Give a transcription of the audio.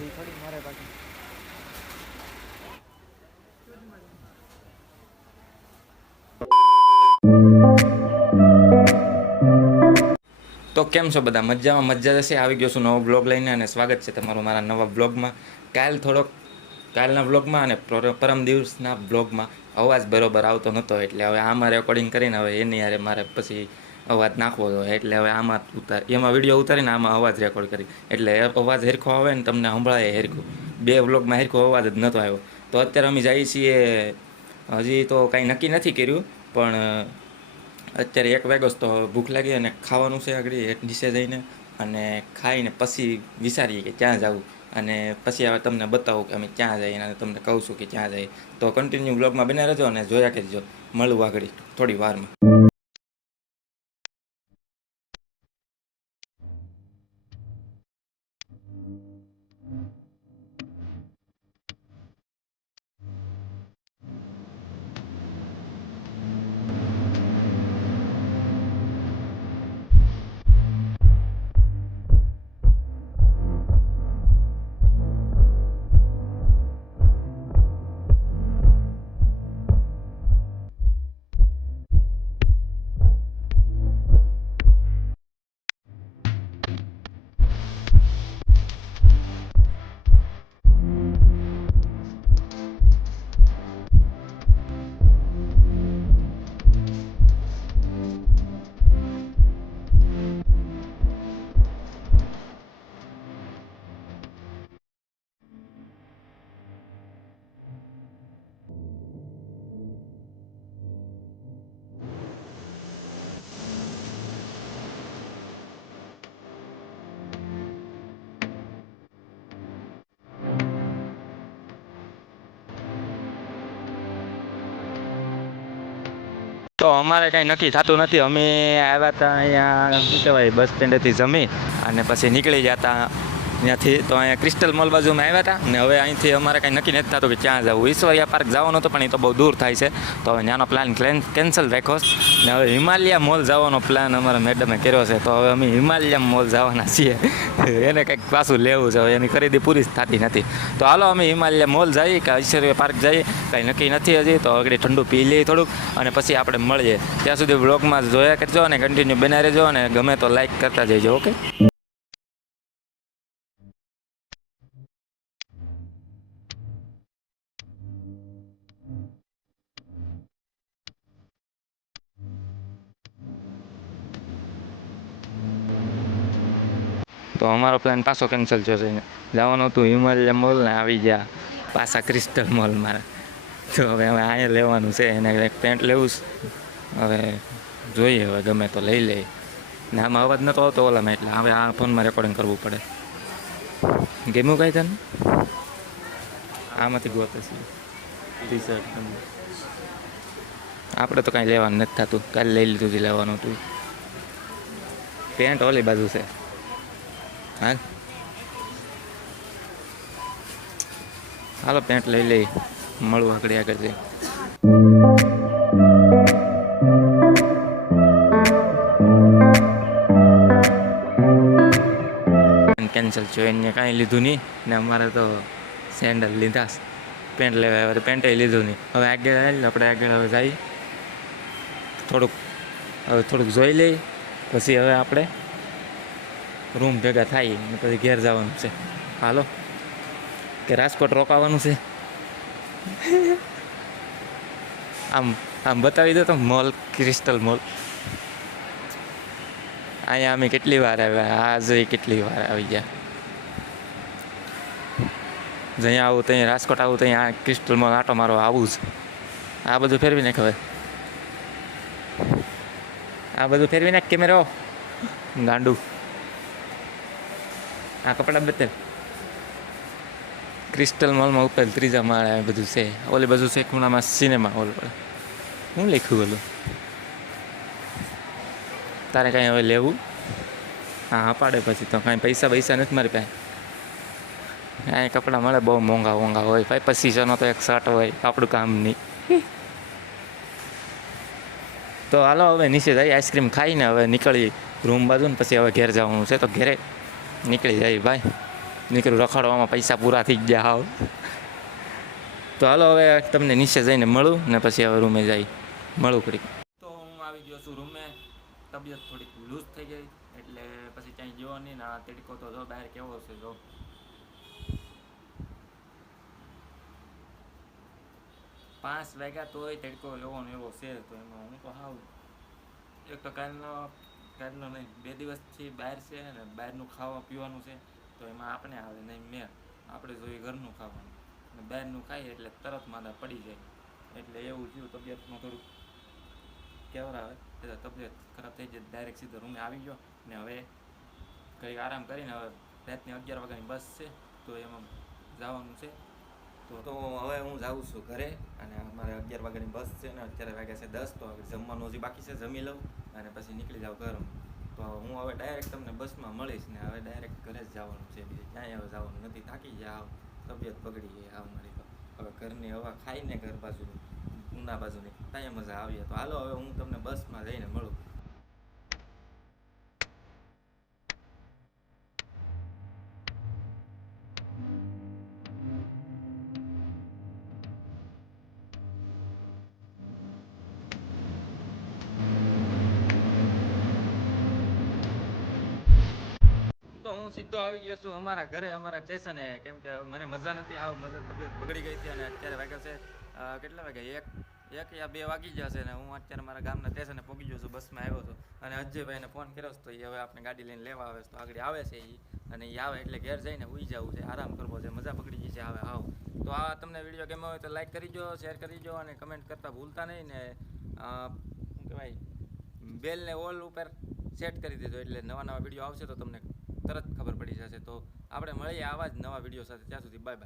એ થોડી, મારે બાકી. તો કેમ છો બધા? મજામાં, મજા જશે? આવી ગયો છું નવો બ્લોગ લઈને અને સ્વાગત છે તમારું મારા નવા બ્લોગમાં. કાલ થોડોક, કાલના બ્લોગમાં અને પર- પરમ દિવસના બ્લોગમાં અવાજ બરોબર આવતો નહોતો, એટલે હવે આમાં રેકોર્ડિંગ કરીને હવે એની યારે મારે પછી અવાજ નાખવો જોઈએ. એટલે હવે આમાં ઉતાર એમાં વીડિયો ઉતારીને આમાં અવાજ રેકોર્ડ કરી. એટલે અવાજ હેરખો આવે ને તમને સંભળાય હેરખું. બે વ્લોગમાં હેરખો અવાજ જ નહોતો આવ્યો. તો અત્યારે અમે જઈએ છીએ, હજી તો કાંઈ નક્કી નથી કર્યું, પણ અત્યારે એક વાગ્યો તો ભૂખ લાગી અને ખાવાનું છે આગળ નીચે જઈને અને ખાઈને પછી વિચારીએ કે ક્યાં જવું. અને પછી હવે તમને બતાવું કે અમે ક્યાં જઈએ અને તમને કહું છું કે ક્યાં જઈએ. તો કન્ટિન્યુ બ્લોગમાં બને રહેજો અને જોયા કરજો. મળવું આગળ થોડી વારમાં. તો અમારે કાંઈ નક્કી થતું નથી. અમે આવ્યા હતા અહીંયા, શું કહેવાય, બસ સ્ટેન્ડેથી જમી અને પછી નીકળી જતા ત્યાંથી તો અહીંયા ક્રિસ્ટલ મોલ બાજુમાં આવ્યા હતા ને હવે અહીંથી અમારે કાંઈ નક્કી નથી થતું કે ક્યાં જવું. ઈશ્વરિયા પાર્ક જવાનું હતું, પણ એ તો બહુ દૂર થાય છે. તો હવે ત્યાંનો પ્લાન કેન્સલ રાખ્યો. ને હવે હિમાલયા મોલ જવાનો પ્લાન અમારા મેડમે કર્યો છે. તો હવે અમે હિમાલયા મોલ જવાના છીએ. એને કંઈક પાછું લેવું છે. હવે એની ખરીદી પૂરી થતી નથી. તો હાલો અમે હિમાલયા મોલ જઈએ કે ઐશ્વર્ય પાર્ક જઈએ. કાંઈ નક્કી નથી હજી. તો આગળ ઠંડુ પી લઈએ થોડુંક અને પછી આપણે મળીએ. ત્યાં સુધી બ્લોગમાં જોયા કરજો અને કન્ટિન્યુ બનાવી રહેજો અને ગમે તો લાઈક કરતા જઈજો ઓકે તો અમારો પ્લાન પાછો કેન્સલ થયો છે જવાનું હતું હિમાલય મોલ ને આવી ગયા. પાછા ક્રિસ્ટલ મોલ મારે. તો હવે હવે અહીંયા લેવાનું છે એને એક પેન્ટ લેવું છે. હવે જોઈએ હવે ગમે તો લઈ લઈએ. ને આમાં અવાજ નતો આવતો ઓલામાં એટલે હવે આ ફોનમાં રેકોર્ડિંગ કરવું પડે. ગેમું કાંઈ તને? આમાંથી ગોતે છે. ટી શર્ટ આપણે તો કાંઈ લેવાનું નથી થતું. કાલે લઈ લીધું લેવાનું હતું પેન્ટ ઓલી બાજુ છે. હા? હાલો, પેન્ટ લઈ લઈ. મળવું આગળ આગળ જઈ. કેન્સલ જોઈને કાંઈ લીધું નહીં. ને અમારે તો સેન્ડલ લીધા. પેન્ટ લેવા આવ્યા, પેન્ટે લીધું નહીં. હવે આગળ આવેલ આપણે આગળ હવે જાય થોડુંક, હવે થોડુંક જોઈ લઈ પછી હવે આપણે રૂમ ભેગા થાય ને પછી ઘેર જવાનું છે. હાલો. કે રાજકોટ રોકાવાનું છે. આમ આમ બતાવી દો તો મોલ ક્રિસ્ટલ મોલ. અહીંયા અમે કેટલી વાર આવ્યા? આજે કેટલી વાર આવી ગયા? જ્યાં આવું ત્યાં રાજકોટ આવું ત્યાં આ ક્રિસ્ટલ મોલ આટો મારો આવું જ. આ બધું ફેરવી નાખ હવે. આ બધું ફેરવી નાખ કેમેરો ગાંડું. આ કપડાં બતાવ ક્રિસ્ટલ મોલમાં ઉપર ત્રીજા માળે બધું છે. ઓલી બધું છે ખૂણામાં સિનેમા હોલ પર હું લખ્યું ઓલું તારે કાંઈ હવે લેવું? હા હા, પાડે પછી તો. કાંઈ પૈસા પૈસા નથી મારી પાસે. અહીંયા કપડાં મળે બહુ મોંઘા મોંઘા હોય. ભાઈ પચીસોનો તો એક શર્ટ હોય, આપણું કામ નહીં. તો હાલો, હવે નીચે જઈ આઈસ્ક્રીમ ખાઈને હવે નીકળી રૂમ બાજુ ને પછી હવે ઘેર જવાનું છે. તો ઘેરે નીકળી જાય ભાઈ. નીકળ્યું રખડવામાં પૈસા પૂરા થઈ ગયા હાવ તો હાલો હવે તમને નીચે જઈને મળું ને પછી હવે રૂમે જઈ મળું કરી તો હું આવી ગયો છું રૂમે. તબિયત થોડીક લૂઝ થઈ ગઈ, એટલે પછી ક્યાંય ગયો નહીં ને આ તડકો તો જો બહાર કેવો છે જો. પાંચ વાગ્યા તોય તડકો એવો ને એવો છે તો એમાં હું તો હાવ. એક તો કાલનો કાલનો નહીં. બે દિવસથી બહાર છે ને બહારનું ખાવા પીવાનું છે, તો એમાં આપણે આવે નહીં મેં આપણે જોઈએ ઘરનું ખાવાનું. ને બહારનું ખાઈએ એટલે તરત માદા પડી જાય. એટલે એવું થયું તબિયતમાં થોડુંક કેવરાવે એટલે તબિયત ખરાબ થઈ જાય ડાયરેક્ટ સીધો રૂમે આવી ગયો. ને હવે કંઈક આરામ કરીને હવે રાતની અગિયાર વાગ્યાની બસ છે, તો એમાં જવાનું છે. તો હવે હું જાઉં છું ઘરે અને અમારે અગિયાર વાગ્યાની બસ છે ને અત્યારે વાગ્યા છે દસ, તો જમવાનું હજી બાકી છે, જમી લઉં અને પછી નીકળી જાઉં ઘરમાં તો હું હવે ડાયરેક્ટ તમને બસમાં મળીશ ને હવે ડાયરેક્ટ ઘરે જ જવાનું છે, બીજે ક્યાંય હવે જવાનું નથી. થાકી ગયા આવ, તબિયત બગડી ગઈ આવ મારી તો. હવે ઘરની હવા ખાઈને ઘર બાજુની ઉના બાજુની, ત્યાં મજા આવીએ તો હાલો, હવે હું તમને બસમાં જઈને હું સીધો આવી ગયો છું અમારા ઘરે, અમારા સ્ટેશને. કેમ કે મને મજા નથી, આવ મજા તબિયત બગડી ગઈ હતી અને અત્યારે વાગ્યા છે કેટલા વાગ્યા એક એક યા બે વાગી જશે ને હું અત્યારે મારા ગામના સ્ટેશને પહોંચી ગયો છું, બસમાં આવ્યો છું. અને અજયભાઈને ફોન કર્યો તો એ હવે આપણે ગાડી લઈને લેવા આવે તો આગળ આવે છે એ અને એ આવે એટલે ઘેર જઈને ઉઈ જવું છે, આરામ કરવો છે, મજા પકડી ગઈ છે આવે આવ. તો આ તમને વીડિયો ગમ્યો હોય તો લાઈક કરી દો શેર કરી દો અને કમેન્ટ કરતાં ભૂલતા નહીં ને શું કહેવાય? બેલને ઓલ ઉપર સેટ કરી દેજો, એટલે નવા નવા વીડિયો આવશે તો તમને તરત ખબર પડી જશે. તો આપણે મળીએ આવા જ નવા વીડિયો સાથે. ત્યાં સુધી બાય બાય.